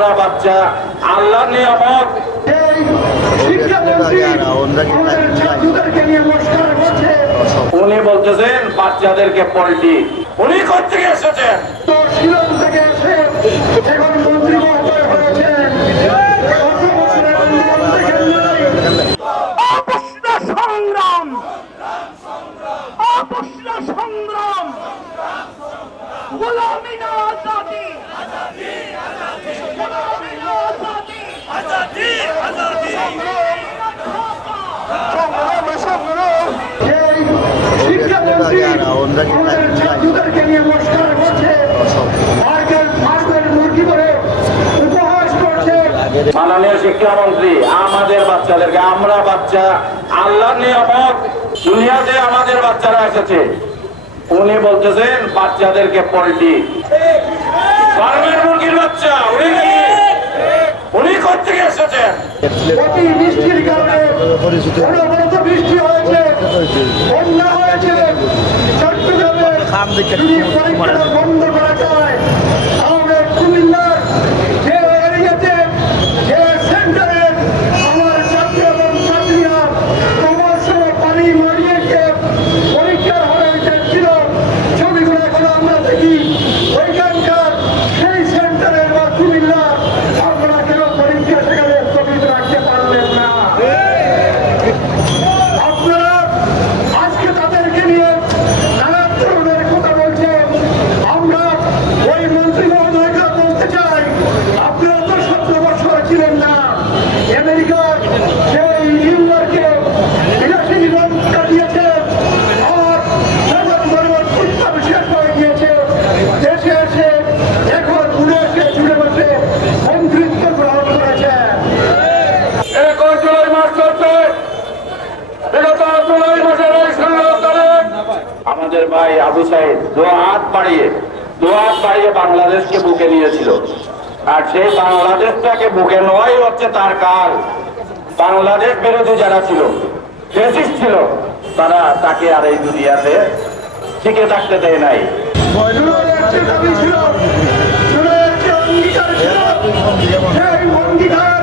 আমরা বাচ্চা, আল্লাহ নিয়ামত। উনি বলতেছেন বাচ্চাদেরকে পল্টি, উনি কোথেকে এসেছেন? শিলং থেকে এসে এখন মন্ত্রী মহোদয় হয়েছেন। সংগ্রাম, সংগ্রাম, গোলামি না আজাদি, গোলামি না আজাদি, আজাদি, ছাত্রদেরকে নিয়ে মস্করা করছে, মার্কেল মুরগি করে উপহাস করছে। মাননীয় শিক্ষামন্ত্রী, আমাদের বাচ্চাদেরকে, আমরা বাচ্চা, আল্লাহ নিয়ামত, দুনিয়াতে আমাদের বাচ্চারা এসেছে। উনি বলতেছেন বাচ্চাদেরকে পল্টি, ফার্মের মুরগির বাচ্চা। উনি কোথেকে এসেছেন? অতি বৃষ্টির কারণে অনবরত বৃষ্টি হয়েছে, বন্যা হয়েছে। চট্টগ্রামের যদি পরীক্ষা বন্ধ করা যায়, তাহলে কুমিল্লার যে এরিয়াতে, যে সেন্টারে আমার ছাত্র এবং ছাত্রীরা ক্রমশ পানি মারিয়ে পরীক্ষার হলে যাচ্ছিল, ছবিগুলো এখন আমরা দেখি। ওইখানকার সেই সেন্টারের বা কুমিল্লা আপনারা কেন পরীক্ষা সেখানে স্থগিত রাখতে পারলেন না? আপনারা আজকে তাদেরকে নিয়ে নানা ধরনের কথা বলছেন। আমরা ওই মন্ত্রী মহোদয়কে বলতে চাই, আপনারা তো 17 বছর ছিলেন না আমেরিকার সেই নিউ ইয়র্কে বিলাসী জীবন কাটিয়েছেন। আর উত্তাপ শেষ হয়ে গিয়েছে, দেশে এসে এখন উড়ে এসে জুড়ে বসে মন্ত্রিত্ব গ্রহণ করেছেন। জুলাই মাস চলছে, বিগত জুলাই মাসের এই 16 তারিখ আমাদের ভাই আবু সাইদ দু হাত বাড়িয়ে বাংলাদেশকে বুকে নিয়েছিল। আর সেই বাংলাদেশটাকে বুকে নেওয়াই হচ্ছে তার কাল। বাংলাদেশ বিরোধী যারা ছিল, ফ্যাসিস্ট ছিল, তারা তাকে আর এই দুনিয়াতে টিকে থাকতে দেয় নাই। জুলাইয়ের যে দাবি ছিল, জুলাইয়ের যে অঙ্গীকার ছিল, সেই অঙ্গীকার